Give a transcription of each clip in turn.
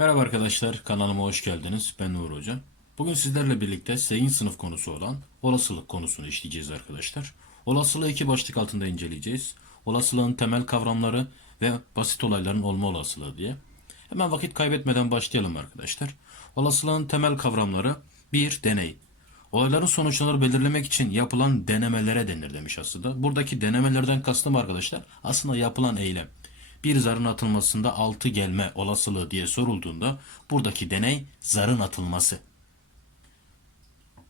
Merhaba arkadaşlar, kanalıma hoş geldiniz. Ben Uğur Hoca. Bugün sizlerle birlikte seyin sınıf konusu olan olasılık konusunu işleyeceğiz arkadaşlar. Olasılığı iki başlık altında inceleyeceğiz. Olasılığın temel kavramları ve basit olayların olma olasılığı diye. Hemen vakit kaybetmeden başlayalım arkadaşlar. Olasılığın temel kavramları bir Deney. Olayların sonuçları belirlemek için yapılan denemelere denir demiş aslında. Buradaki denemelerden kastım arkadaşlar aslında yapılan eylem bir zarın atılmasında 6 gelme olasılığı diye sorulduğunda buradaki deney zarın atılması.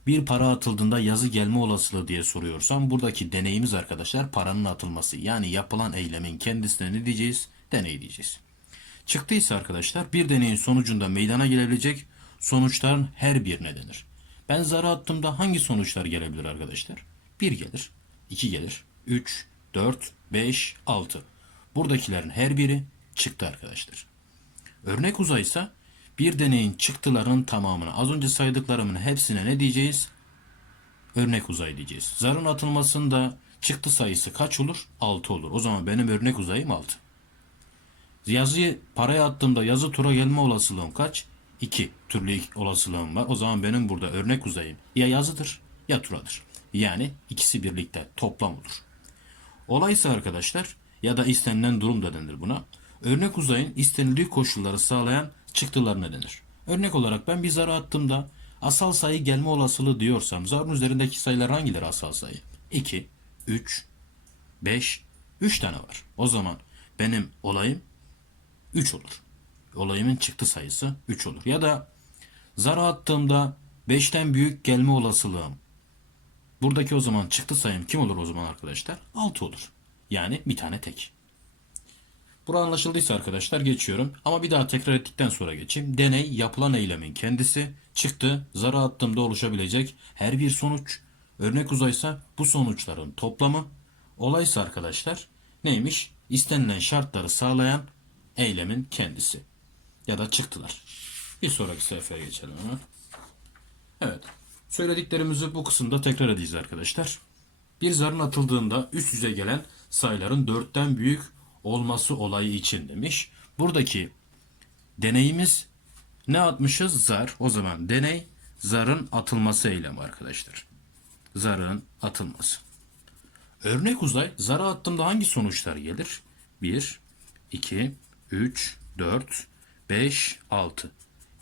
Bir para atıldığında yazı gelme olasılığı diye soruyorsam buradaki deneyimiz arkadaşlar paranın atılması. Yani yapılan eylemin kendisine ne diyeceğiz? Deney diyeceğiz. Çıktıysa arkadaşlar bir deneyin sonucunda meydana gelebilecek sonuçların her birine denir. Ben zarı attığımda hangi sonuçlar gelebilir arkadaşlar? 1 gelir, 2 gelir, 3, 4, 5, 6. Buradakilerin her biri çıktı arkadaşlar. Örnek uzaysa bir deneyin çıktılarının tamamını az önce saydıklarımın hepsine ne diyeceğiz? Örnek uzay diyeceğiz. Zarın atılmasında çıktı sayısı kaç olur? 6 olur. O zaman benim örnek uzayım 6. Yazıyı paraya attığımda yazı tura gelme olasılığım kaç? 2 türlü olasılığım var. O zaman benim burada örnek uzayım ya yazıdır ya turadır. Yani ikisi birlikte toplam olur. Olaysa arkadaşlar ya da istenilen durum da denir buna. Örnek uzayın istenildiği koşulları sağlayan çıktılarına denir. Örnek olarak ben bir zarı attığımda asal sayı gelme olasılığı diyorsam zarın üzerindeki sayılar hangileri asal sayı? 2, 3, 5, 3 tane var. O zaman benim olayım 3 olur. Olayımın çıktı sayısı 3 olur. Ya da zarı attığımda 5'ten büyük gelme olasılığım. Buradaki o zaman çıktı sayım kim olur o zaman arkadaşlar? 6 olur. Yani bir tane tek. Bura anlaşıldıysa arkadaşlar geçiyorum. Ama bir daha tekrar ettikten sonra geçeyim. Deney yapılan eylemin kendisi çıktı. Zara attığımda oluşabilecek her bir sonuç. Örnek uzaysa bu sonuçların toplamı. Olaysa arkadaşlar neymiş? İstenilen şartları sağlayan eylemin kendisi. Ya da çıktılar. Bir sonraki sayfaya geçelim hemen. Evet. Söylediklerimizi bu kısımda tekrar edeceğiz arkadaşlar. Bir zarın atıldığında üst yüze gelen sayıların dörtten büyük olması olayı için demiş. Buradaki deneyimiz ne atmışız? Zar. O zaman deney zarın atılması eylemi arkadaşlar. Zarın atılması. Örnek uzay zara attığımda hangi sonuçlar gelir? 1, 2, 3, 4, 5, 6.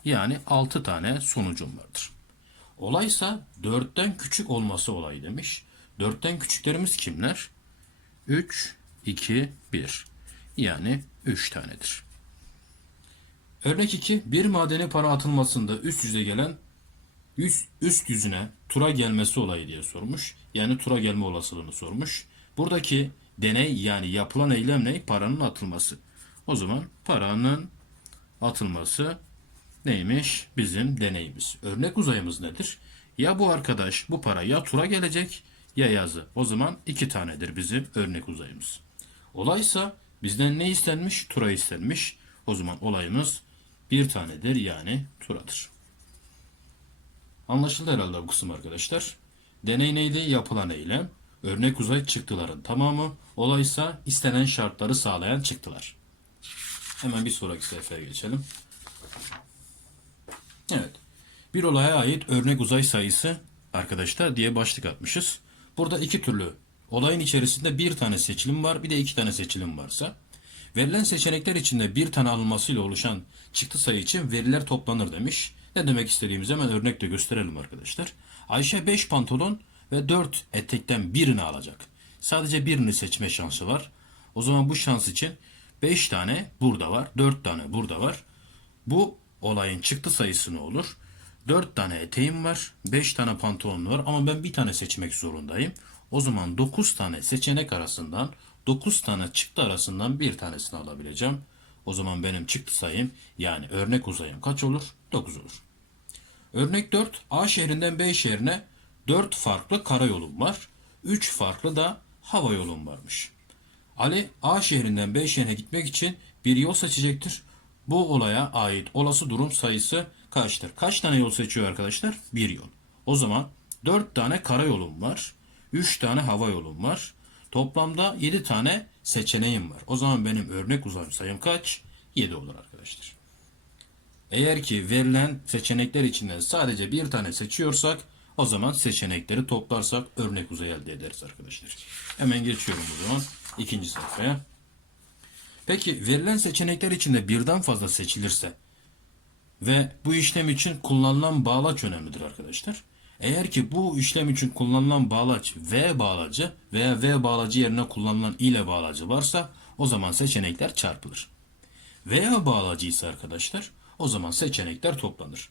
Yani 6 tane sonucum vardır. Olaysa 4'ten küçük olması olayı demiş. 4'ten küçüklerimiz kimler? 3, 2, 1. Yani 3 tanedir. Örnek 2. Bir madeni para atılmasında üst yüze gelen üst, üst yüzüne tura gelmesi olayı diye sormuş. Yani tura gelme olasılığını sormuş. Buradaki deney yani yapılan eylem ne? Paranın atılması. O zaman paranın atılması neymiş? Bizim deneyimiz. Örnek uzayımız nedir? Ya bu arkadaş bu para ya tura gelecek ya yazı. O zaman iki tanedir bizim örnek uzayımız. Olaysa bizden ne istenmiş? Tura istenmiş. O zaman olayımız bir tanedir yani turadır. Anlaşıldı herhalde bu kısım arkadaşlar. Deney neydi? Yapılan eylem. Örnek uzay çıktıların tamamı. Olaysa istenen şartları sağlayan çıktılar. Hemen bir sonraki sayfaya geçelim. Evet. Bir olaya ait örnek uzay sayısı arkadaşlar diye başlık atmışız. Burada iki türlü olayın içerisinde bir tane seçilim var bir de iki tane seçilim varsa verilen seçenekler içinde bir tane alınmasıyla oluşan çıktı sayı için veriler toplanır demiş. Ne demek istediğimizi hemen örnekle gösterelim arkadaşlar. Ayşe 5 pantolon ve 4 etekten birini alacak. Sadece birini seçme şansı var. O zaman bu şans için 5 tane burada var, 4 tane burada var. Bu olayın çıktı sayısı ne olur? 4 tane eteğim var, 5 tane pantolon var ama ben bir tane seçmek zorundayım. O zaman 9 tane seçenek arasından 9 tane çıktı arasından bir tanesini alabileceğim. O zaman benim çıktı sayım yani örnek uzayım kaç olur? 9 olur. Örnek 4 A şehrinden B şehrine 4 farklı karayolum var. 3 farklı da hava yolum varmış. Ali A şehrinden B şehrine gitmek için bir yol seçecektir. Bu olaya ait olası durum sayısı kaçtır? Kaç tane yol seçiyor arkadaşlar? Bir yol. O zaman 4 tane karayolum var. 3 tane hava yolum var. Toplamda 7 tane seçeneğim var. O zaman benim örnek uzay sayım kaç? 7 olur arkadaşlar. Eğer ki verilen seçenekler içinden sadece bir tane seçiyorsak o zaman seçenekleri toplarsak örnek uzay elde ederiz arkadaşlar. Hemen geçiyorum o zaman ikinci sayfaya. Peki verilen seçenekler içinde birden fazla seçilirse ve bu işlem için kullanılan bağlaç önemlidir arkadaşlar. Eğer ki bu işlem için kullanılan bağlaç V bağlacı veya V bağlacı yerine kullanılan ile bağlacı varsa o zaman seçenekler çarpılır. Veya bağlacı ise arkadaşlar o zaman seçenekler toplanır.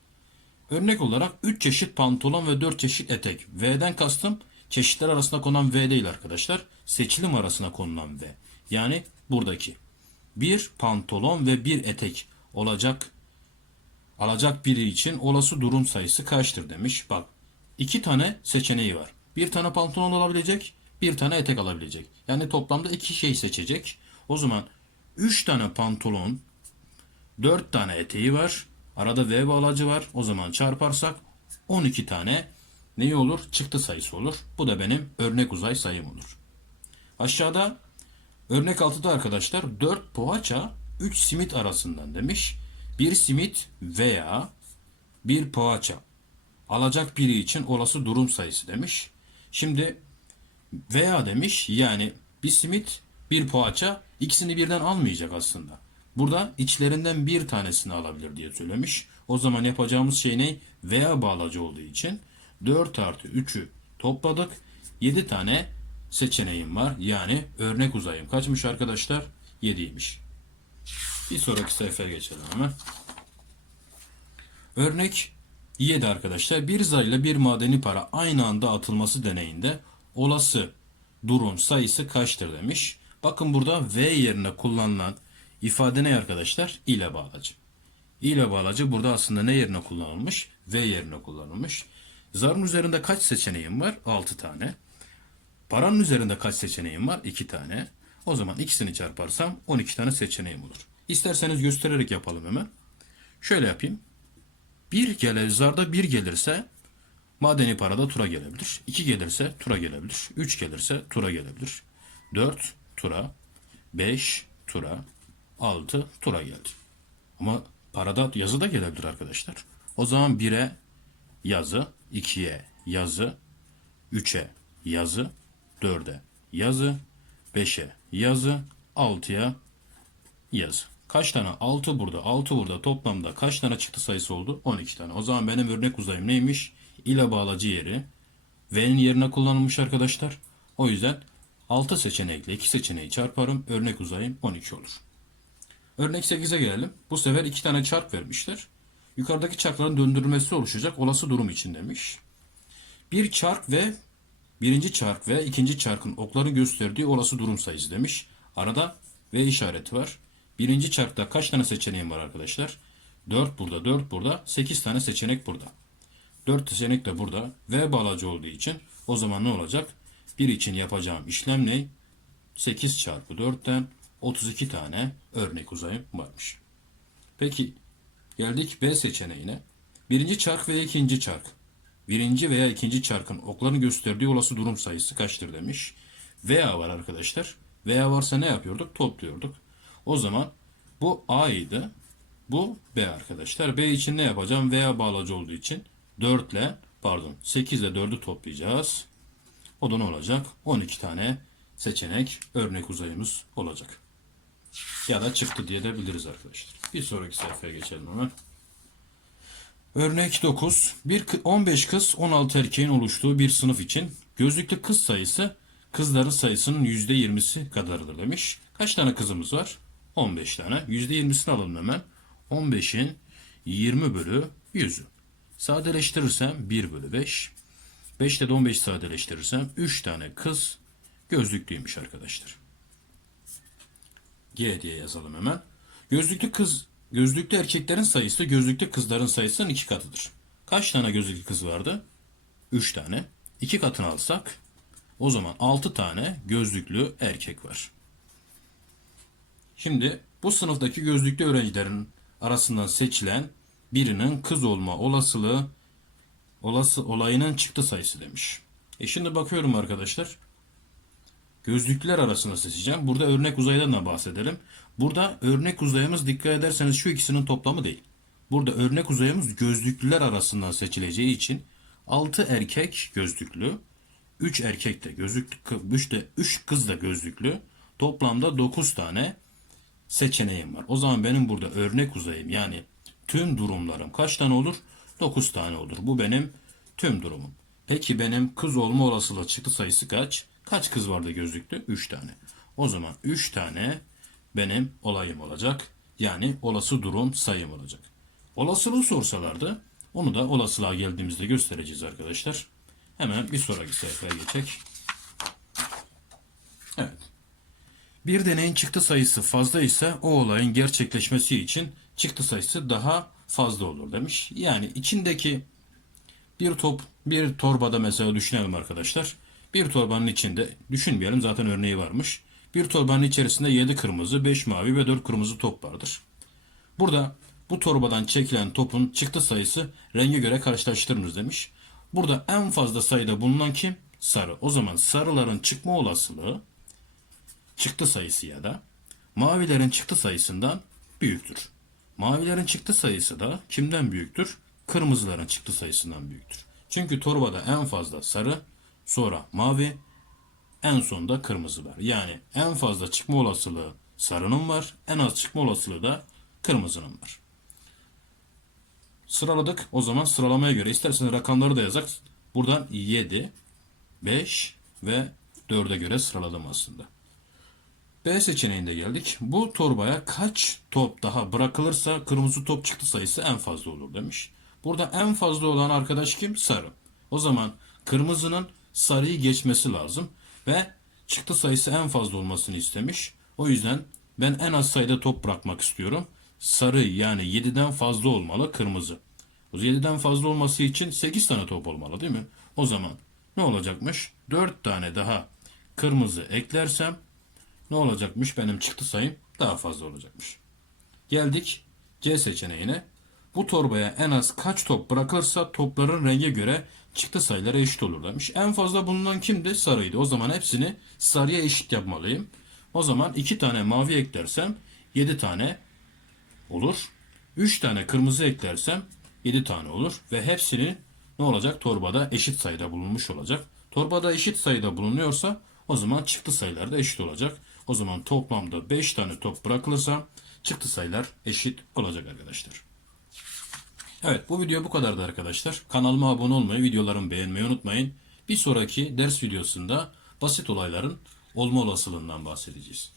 Örnek olarak 3 çeşit pantolon ve 4 çeşit etek. V'den kastım çeşitler arasında konulan V değil arkadaşlar. Seçilim arasına konulan V. Yani buradaki. Bir pantolon ve bir etek olacak alacak biri için olası durum sayısı kaçtır demiş. Bak iki tane seçeneği var. Bir tane pantolon alabilecek, bir tane etek alabilecek. Yani toplamda iki şey seçecek. O zaman üç tane pantolon, dört tane eteği var. Arada V bağlacı var. O zaman çarparsak 12 tane neyi olur? Çıktı sayısı olur. Bu da benim örnek uzay sayım olur. Aşağıda örnek 6'da arkadaşlar 4 poğaça 3 simit arasından demiş. Bir simit veya bir poğaça alacak biri için olası durum sayısı demiş. Şimdi veya demiş yani bir simit bir poğaça ikisini birden almayacak aslında. Burada içlerinden bir tanesini alabilir diye söylemiş. O zaman yapacağımız şey ne? Veya bağlacı olduğu için 4 artı 3'ü topladık. 7 tane seçeneğim var. Yani örnek uzayım kaçmış arkadaşlar? 7'ymiş. Bir sonraki sayfaya geçelim hemen. Örnek 7 arkadaşlar. Bir zarıyla bir madeni para aynı anda atılması deneyinde olası durum sayısı kaçtır demiş. Bakın burada V yerine kullanılan ifade ne arkadaşlar? İle bağlacı. İle bağlacı burada aslında ne yerine kullanılmış? V yerine kullanılmış. Zarın üzerinde kaç seçeneğim var? 6 tane. Paranın üzerinde kaç seçeneğim var? 2 tane. O zaman ikisini çarparsam 12 tane seçeneğim olur. İsterseniz göstererek yapalım hemen. Şöyle yapayım. Bir gelir, zarda bir gelirse madeni parada tura gelebilir. İki gelirse tura gelebilir. Üç gelirse tura gelebilir. Dört tura. Beş tura. Altı tura geldi. Ama parada yazı da gelebilir arkadaşlar. O zaman bire yazı, ikiye yazı, üçe yazı, dörde yazı, beşe yazı, altıya yazı. Kaç tane? 6 burada. 6 burada. Toplamda kaç tane çıktı sayısı oldu? 12 tane. O zaman benim örnek uzayım neymiş? İle bağlacı yeri. V'nin yerine kullanılmış arkadaşlar. O yüzden 6 seçenekle 2 seçeneği çarparım. Örnek uzayım 12 olur. Örnek 8'e gelelim. Bu sefer 2 tane çark vermişler. Yukarıdaki çarkların döndürülmesi oluşacak olası durum için demiş. Bir çark ve birinci çark ve ikinci çarkın okların gösterdiği olası durum sayısı demiş. Arada V işareti var. Birinci çarkta kaç tane seçeneğim var arkadaşlar? 4 burada, 4 burada, 8 tane seçenek burada. 4 seçenek de burada. V bağlacı olduğu için o zaman ne olacak? 1 için yapacağım işlem ne? 8 çarpı 4'ten 32 tane örnek uzayım varmış. Peki geldik B seçeneğine. Birinci çark veya ikinci çark. Birinci veya ikinci çarkın okların gösterdiği olası durum sayısı kaçtır demiş. Veya var arkadaşlar. Veya varsa ne yapıyorduk? Topluyorduk. O zaman bu A idi. Bu B arkadaşlar. B için ne yapacağım? Veya bağlacı olduğu için 4 ile pardon 8 ile 4'ü toplayacağız. O da ne olacak? 12 tane seçenek örnek uzayımız olacak. Ya da çıktı diye de biliriz arkadaşlar. Bir sonraki sayfaya geçelim hemen. Örnek 9. Bir kı- 15 kız 16 erkeğin oluştuğu bir sınıf için gözlüklü kız sayısı kızların sayısının %20'si kadarıdır demiş. Kaç tane kızımız var? 15 tane. %20'sini alalım hemen. 15'in 20 bölü 100'ü. Sadeleştirirsem 1 bölü 5. 5 ile de 15 sadeleştirirsem 3 tane kız gözlüklüymüş arkadaşlar. G diye yazalım hemen. Gözlüklü kız, gözlüklü erkeklerin sayısı gözlüklü kızların sayısının iki katıdır. Kaç tane gözlüklü kız vardı? 3 tane. 2 katını alsak o zaman 6 tane gözlüklü erkek var. Şimdi bu sınıftaki gözlüklü öğrencilerin arasından seçilen birinin kız olma olasılığı olası olayının çıktı sayısı demiş. E şimdi bakıyorum arkadaşlar. Gözlüklüler arasında seçeceğim. Burada örnek uzaydan da bahsedelim. Burada örnek uzayımız dikkat ederseniz şu ikisinin toplamı değil. Burada örnek uzayımız gözlüklüler arasından seçileceği için 6 erkek gözlüklü, 3 erkek de gözlüklü, 3 de 3 kız da gözlüklü. Toplamda 9 tane seçeneğim var. O zaman benim burada örnek uzayım yani tüm durumlarım kaç tane olur? 9 tane olur. Bu benim tüm durumum. Peki benim kız olma olasılığı çıktı sayısı kaç? Kaç kız vardı gözlüklü? 3 tane. O zaman 3 tane benim olayım olacak. Yani olası durum sayım olacak. Olasılığı sorsalardı onu da olasılığa geldiğimizde göstereceğiz arkadaşlar. Hemen bir sonraki sayfaya geçecek. Evet. Bir deneyin çıktı sayısı fazla ise o olayın gerçekleşmesi için çıktı sayısı daha fazla olur demiş. Yani içindeki bir top bir torbada mesela düşünelim arkadaşlar. Bir torbanın içinde düşünmeyelim zaten örneği varmış. Bir torbanın içerisinde 7 kırmızı, 5 mavi ve 4 kırmızı top vardır. Burada bu torbadan çekilen topun çıktı sayısı renge göre karşılaştırınız demiş. Burada en fazla sayıda bulunan kim? Sarı. O zaman sarıların çıkma olasılığı çıktı sayısı ya da mavilerin çıktı sayısından büyüktür. Mavilerin çıktı sayısı da kimden büyüktür? Kırmızıların çıktı sayısından büyüktür. Çünkü torbada en fazla sarı, sonra mavi, en sonda kırmızı var. Yani en fazla çıkma olasılığı sarının var, en az çıkma olasılığı da kırmızının var. Sıraladık. O zaman sıralamaya göre isterseniz rakamları da yazak. Buradan 7, 5 ve 4'e göre sıraladım aslında. B seçeneğinde geldik. Bu torbaya kaç top daha bırakılırsa kırmızı top çıktı sayısı en fazla olur demiş. Burada en fazla olan arkadaş kim? Sarı. O zaman kırmızının sarıyı geçmesi lazım ve çıktı sayısı en fazla olmasını istemiş. O yüzden ben en az sayıda top bırakmak istiyorum. Sarı yani 7'den fazla olmalı kırmızı. O 7'den fazla olması için 8 tane top olmalı değil mi? O zaman ne olacakmış? 4 tane daha kırmızı eklersem ne olacakmış? Benim çıktı sayım daha fazla olacakmış. Geldik C seçeneğine. Bu torbaya en az kaç top bırakılırsa topların renge göre çıktı sayıları eşit olur demiş. En fazla bulunan kimdi? Sarıydı. O zaman hepsini sarıya eşit yapmalıyım. O zaman 2 tane mavi eklersem 7 tane olur. 3 tane kırmızı eklersem 7 tane olur. Ve hepsini ne olacak? Torbada eşit sayıda bulunmuş olacak. Torbada eşit sayıda bulunuyorsa o zaman çıktı sayılar da eşit olacak. O zaman toplamda 5 tane top bırakılırsa çıktı sayılar eşit olacak arkadaşlar. Evet bu video bu kadardı arkadaşlar. Kanalıma abone olmayı, videolarımı beğenmeyi unutmayın. Bir sonraki ders videosunda basit olayların olma olasılığından bahsedeceğiz.